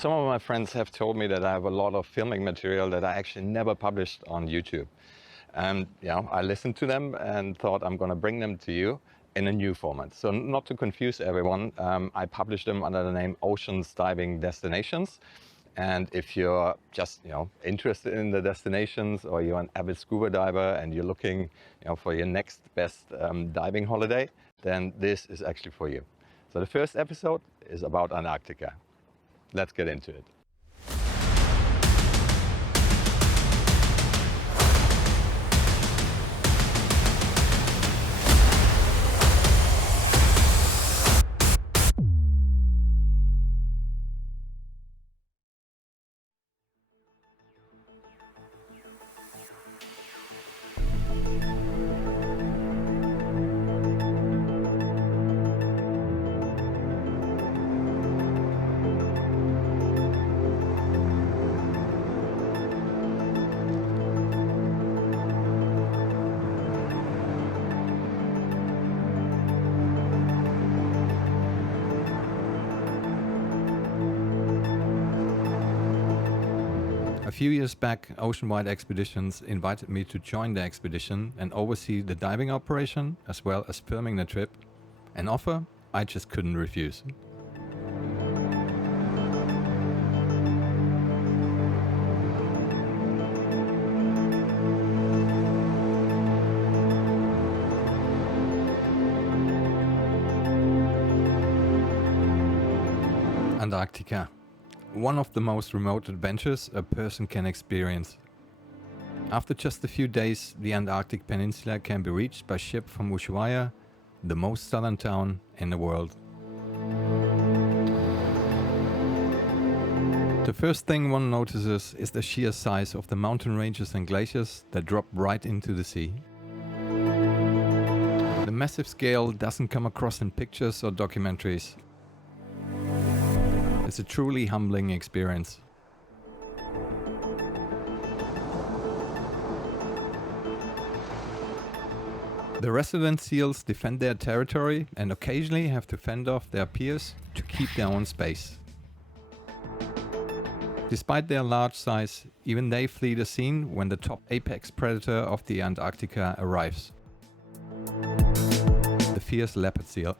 Some of my friends have told me that I have a lot of filming material that I actually never published on YouTube. And I listened to them and thought I'm going to bring them to you in a new format. So not to confuse everyone, I published them under the name Oceans Diving Destinations. And if you're just interested in the destinations, or you're an avid scuba diver and you're looking for your next best diving holiday, then this is actually for you. So the first episode is about Antarctica. Let's get into it. A few years back, Oceanwide Expeditions invited me to join the expedition and oversee the diving operation as well as filming the trip, an offer I just couldn't refuse. Antarctica. One of the most remote adventures a person can experience. After just a few days, the Antarctic peninsula can be reached by ship from Ushuaia, the most southern town in the world. The first thing one notices is the sheer size of the mountain ranges and glaciers that drop right into the sea. The massive scale doesn't come across in pictures or documentaries. It's a truly humbling experience. The resident seals defend their territory and occasionally have to fend off their peers to keep their own space. Despite their large size, even they flee the scene when the top apex predator of the Antarctica arrives. The fierce leopard seal.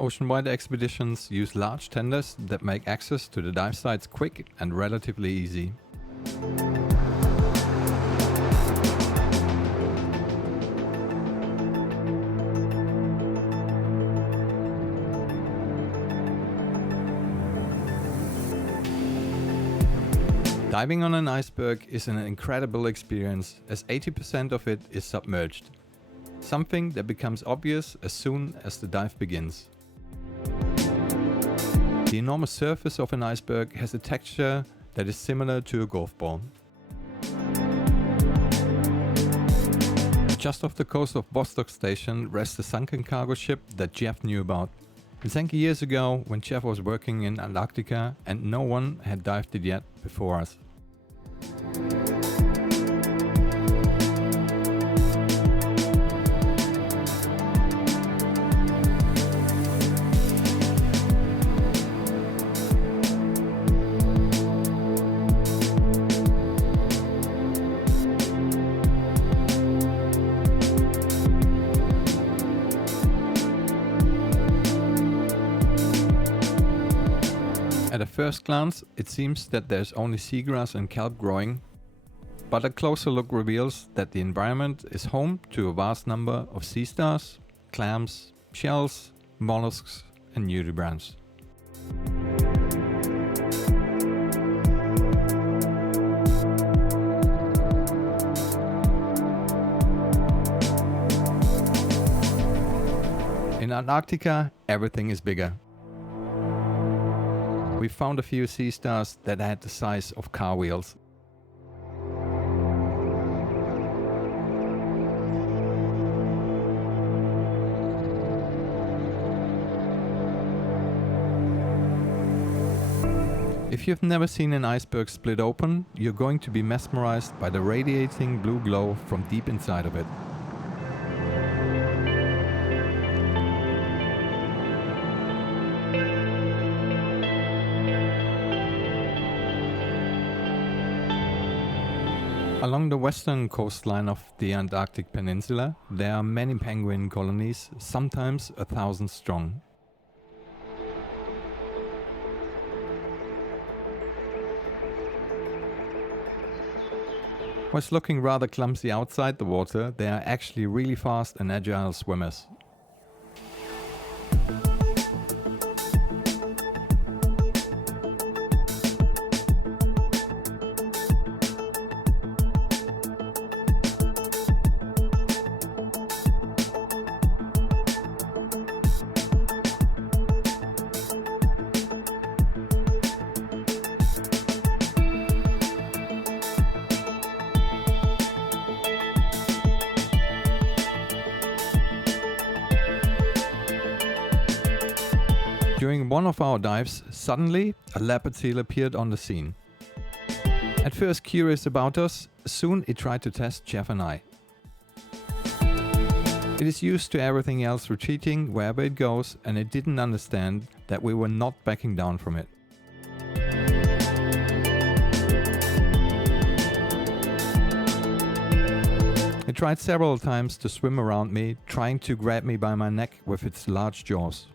Oceanwide Expeditions use large tenders that make access to the dive sites quick and relatively easy. Diving on an iceberg is an incredible experience, as 80% of it is submerged. Something that becomes obvious as soon as the dive begins. The enormous surface of an iceberg has a texture that is similar to a golf ball. Just off the coast of Vostok Station rests a sunken cargo ship that Jeff knew about. It sank years ago when Jeff was working in Antarctica and no one had dived it yet before us. At a first glance, it seems that there's only seagrass and kelp growing, but a closer look reveals that the environment is home to a vast number of sea stars, clams, shells, mollusks and nudibranchs. In Antarctica, everything is bigger. We found a few sea stars that had the size of car wheels. If you've never seen an iceberg split open, you're going to be mesmerized by the radiating blue glow from deep inside of it. Along the western coastline of the Antarctic peninsula, there are many penguin colonies, sometimes 1,000 strong. Whilst looking rather clumsy outside the water, they are actually really fast and agile swimmers. During one of our dives, suddenly a leopard seal appeared on the scene. At first curious about us, soon it tried to test Jeff and I. It is used to everything else retreating wherever it goes, and it didn't understand that we were not backing down from it. It tried several times to swim around me, trying to grab me by my neck with its large jaws.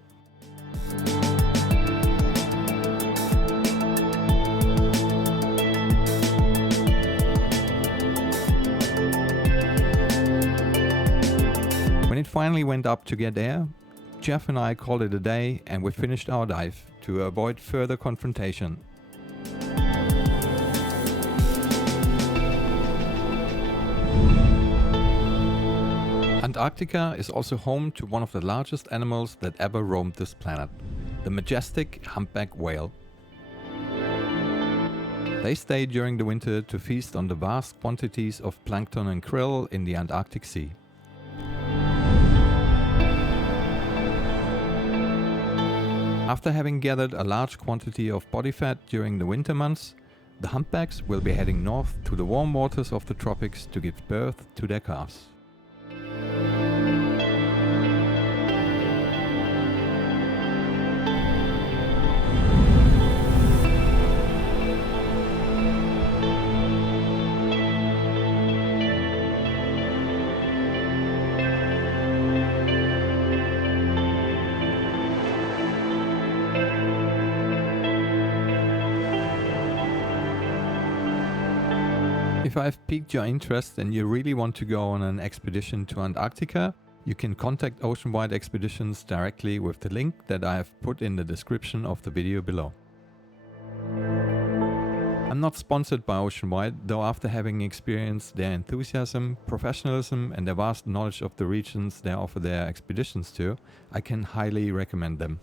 When it finally went up to get air, Jeff and I called it a day and we finished our dive to avoid further confrontation. Antarctica is also home to one of the largest animals that ever roamed this planet, the majestic humpback whale. They stay during the winter to feast on the vast quantities of plankton and krill in the Antarctic Sea. After having gathered a large quantity of body fat during the winter months, the humpbacks will be heading north to the warm waters of the tropics to give birth to their calves. If I've piqued your interest and you really want to go on an expedition to Antarctica, you can contact Oceanwide Expeditions directly with the link that I have put in the description of the video below. I'm not sponsored by Oceanwide, though after having experienced their enthusiasm, professionalism and their vast knowledge of the regions they offer their expeditions to, I can highly recommend them.